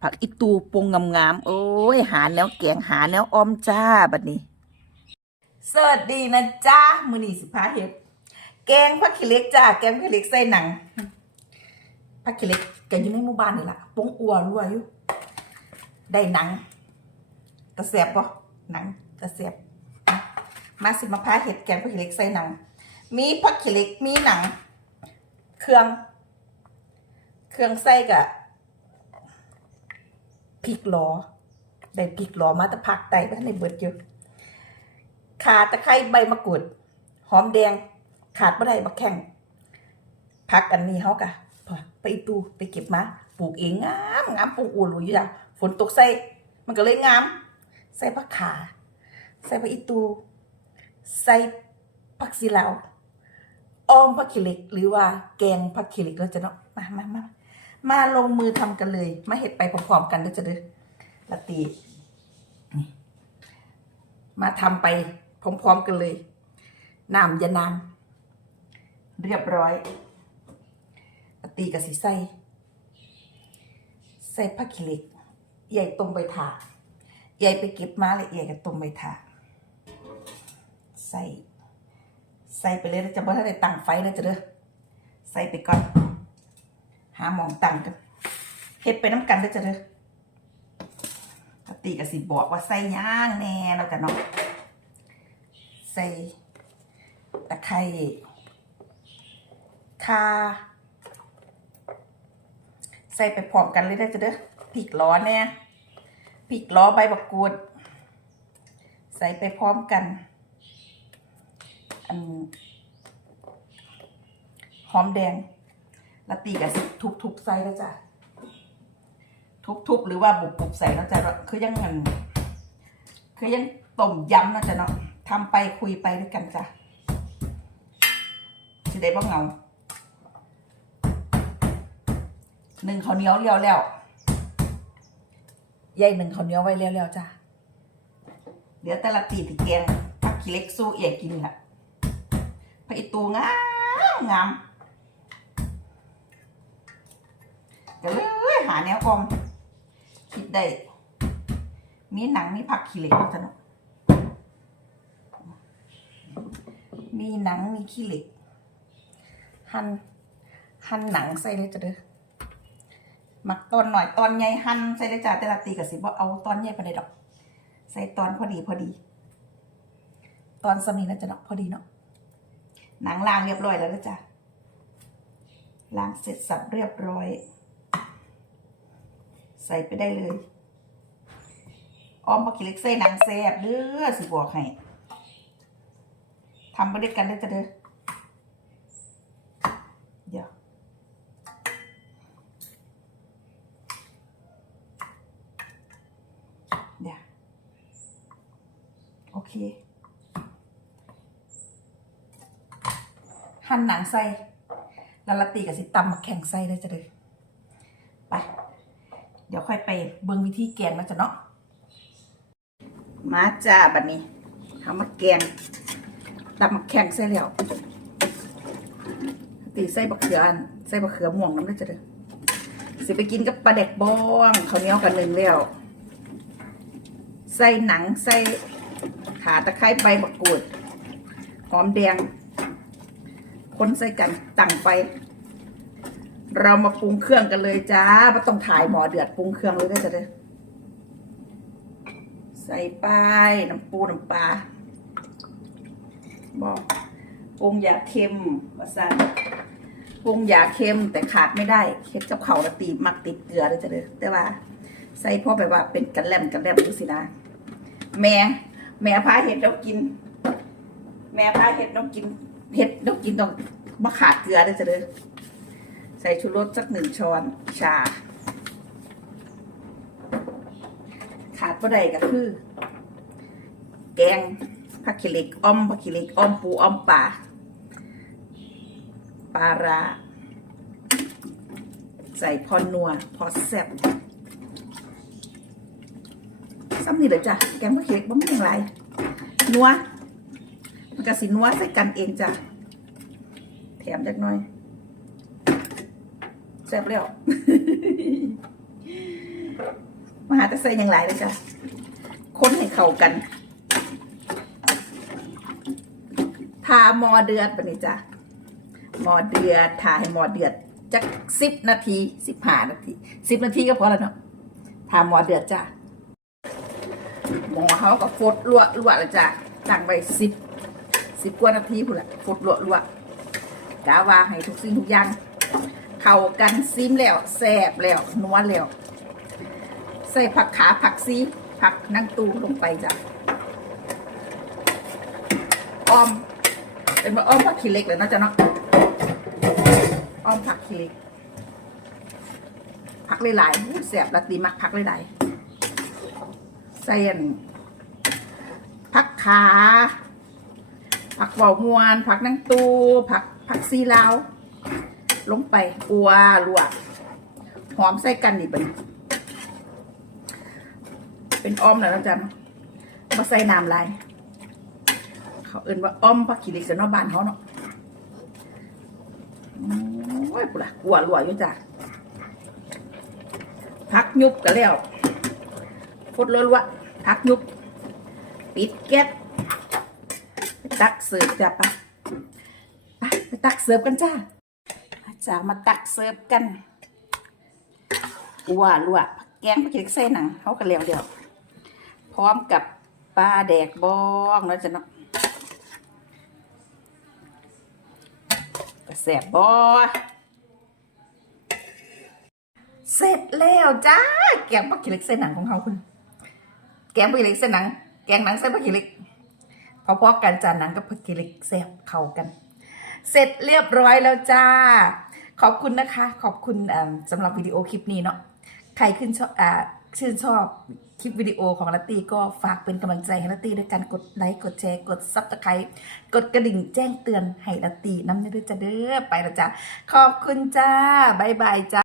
ผักอีตูปรุงงามๆ โอ้ย หาแนวแกงหาแนวอ้อมจ้าบัดนี้ สวัสดีนะจ้ามือนีสิพาเห็ด แกงผักขี้เล็กจ้า แกงผักขี้เล็กใส่หนัง ผักขี้เล็กแกงอยู่ในหมู่บ้านนี่ล่ะปงอัวรัวอยู่ ได้หนังตะเสียบปะหนังตะเสียบมาสิมาพาเห็ดแกงผักขี้เล็กใส่หนัง มีผักขี้เล็กมีหนัง เครื่อง เครื่องใส่กะ พริกหลอได้พริกหลอมาแตะพักไตไปในเบิดอยู่ขาตะไคร้ใบมะกรูด หอมแดง ขาดบ่ได้บักแข้งพักอันนี้เฮากะไปอีตูไปเก็บมาปลูกเองงามงามปลูกอูหลุยอยู่จ้ะฝนตกใส่มันก็เลยงาม ใส่ผักขา ใส่ผักอีตู ใส่ผักซีลาอ้อมผักขี้เหล็กหรือว่าแกงผักขี้เหล็กเราจะเนาะมามามา มาลงมือทำกันเลย มาเห็ดไปพร้อมๆกันเด้อจะเด้อละตี มาทำไปพร้อมๆกันเลยน้ำยานางเรียบร้อยละตีกับสีใส่ใส่ผักขี้เหล็กใหญ่ตรงใบถาใหญ่ไปเก็บมาเลยใหญ่กับตรงใบถาใส่ ใส่ไปเลยจะบ่ทันได้ตั้งไฟนะจะเด้อใส่ไปก่อน หาหมองตังกันเฮ็ดไปน้ำกันเด้จะเด้อปกติก็สิบอกว่าใส่ย่างแน่แล้วกันเนาะใส่ตะไคร้ข่าใส่ไปพร้อมกันเลยได้จะเด้อพริกล้อแน่พริกล้อใบบักกูด ใส่ไปพร้อมกัน อันหอมแดง แล้วตีกับทุบทุบใส่แล้วจ้ะทุบทุบหรือว่าบุบบุบใส่แล้วจ้ะคือยังเงินคือยังต้มยำนะจ๊ะเนาะทำไปคุยไปด้วยกันจ้ะจะได้บ้างเงาหนึ่งข้าวเหนียวเลี้ยวแล้วยายหนึ่งข้าวเหนียวไว้เลี้ยวแล้วจ้ะเดี๋ยวแต่ละตีติแกงผักขี้เล็กสู้เอียกินค่ะพระอิตูงามงาม ก็เลยหาแนวออมคิดได้ มีหนังมีผักขี้เหล็กสนุกมีหนังมีขี้เหล็ก หั่นหั่นหนังใส่เลยจ้ะเด้อหมักตอนหน่อยตอนใหญ่หั่นใส่เลยจ้ะแต่ละตีกับสิบ่เอาตอนใหญ่ไปเลยดอก ใส่ตอนพอดีพอดี ตอนสมีน่าจะเนาะพอดีเนาะหนังล้างเรียบร้อยแล้วนะจ๊ะล้างเสร็จสับเรียบร้อย ส่ไปได้เลยอ้อมปลากิเล็กใส่หนังแซบเด้อสิบอกให้ทำไปด้วยกันได้จ้ะเด้อเดี๋ยวเดี๋ยวโอเค หั่นหนังใส่แล้วละตีกับสิตำมาแข่งใส่เลยจะเลยไป เดี๋ยวค่อยไปเบิ่งวิธีแกงนะจ๊ะเนาะมาจ้าบัดนี้ทำมาแกงตำมาแข่งใส่แล้วตีใส่บะเขืออันใส่บะเขือม่วงน้ำเลยจะเลยสิไปกินกับปลาเด็กบ้องข้าวเหนียวกันหนึ่งแล้วใส่หนังใส่ขาตะไคร้ใบมะกรูดหอมแดงคนใส่กันตั้งไฟ เรามาปรุงเครื่องกันเลยจ้าไม่ต้องถ่ายหมอเดือดปรุงเครื่องเลยได้จะเด้ใส่ไปน้ำปูน้ำปลาบอกปรุงอย่าเค็มว่าสั่นปรุงอย่าเค็มแต่ขาดไม่ได้เค็ดกับเขาวและตีมักติดเกลือเลยจะเด้อแต่ว่า ใส่พ่อแบบว่าเป็นกันแลมกันแลมดูสินะแม่แม่พาเห็ดเรากิน แม่พาเห็ดเรากินเห็ดต้องกินต้องมาขาดเกลือด้วยจะเด้ ใส่ชูรสสักหนึ่งช้อนชา ขาดก็ไดก็คือ แกงผักขี้เหล็กอ้อมผักขี้เหล็กอ้อมปูอ้อมปลาปลาร้าใส่พอนัวพอแซ่บซ้ำนี่เลยวจ้ะแกงผักขี้เหล็กบ่มีอย่างไรนัวมันก็สินัวใส่กันเองจ้ะแถมจักหน่อย แซ่บแล้วมาหาแต่ใส่อย่างไรเลยจ้ะค้นให้เข้ากันทาหมอเดือดปะนี่จ้ะหมอเดือดทาให้หมอเดือดจักสิบนาทีสิบห้านาทีสิบนาทีก็พอแล้วเนาะทาหมอเดือดจ้ะหมอเขาก็ฟดลวกลวกแล้วจ้ะตั้งไว้สิบสิบกว่านาทีพุ่นละฟดลวกลวกกาวาให้ทุกสิ่งทุกอย่าง เข้ากันซิมแล้วแซบแล้วนัวแล้ว ใส่ผักขาผักซีผักนั่งตูลงไปจ้ะอ้อม เป็นมาอ้อมผักขี้เล็กเลยนะจ๊ะเนาะอ้อมผักขี้เล็กผักหลายๆแซบละตีมักผักหลายๆใส่อันผักขาผักเบามวน ผักนั่งตูผักผักซีลาว ลงไปอัวลวกหอมใส่กันนี่เป็นเป็นอ้อมนะจ๊ะเนาะมาใส่น้ำลาย เขาเอิ้นว่าอ้อมผักขี้เหล็กกันเนาะบ้านเขาเนาะโอ้ยปุ๊ละกลัวรัวอยู่จ้ะพักยุบกันแล้วฟดรัวๆพักยุบ ปิดแก๊สตักเสิร์ฟจ้ะปไปไปตักเสิร์ฟกันจ้า จ้ามาตักเสิร์ฟกันกลัวรัวกแกงผักขี้เล็กใส่หนังเขากันแล้วเดียวพร้อมกับปลาแดกบองแล้วจะเนาะแสบบอเสร็จแล้วจ้า แกงปลาขี้เหล็กเส้นหนังของเขาคุณ แกงปลาขี้เหล็กเส้นหนัง แกงหนังเส้นปลาขี้เหล็กพอๆกันจานหนังกับปลาขี้เหล็กแซ่บเข้ากัน เสร็จเรียบร้อยแล้วจ้า ขอบคุณนะคะ ขอบคุณสำหรับวิดีโอคลิปนี้เนาะใครขึ้นชอบชื่นชอบคลิปวิดีโอของลัตตี้ก็ฝากเป็นกำลังใจให้ลัตตี้ด้วยการกดไลค์กดแชร์กดซับสไครต์กดกระดิ่งแจ้งเตือนให้ลัตตี้น้ำเด้อจะเด้อไปละจ้ะขอบคุณจ้าบ๊ายบายจ้า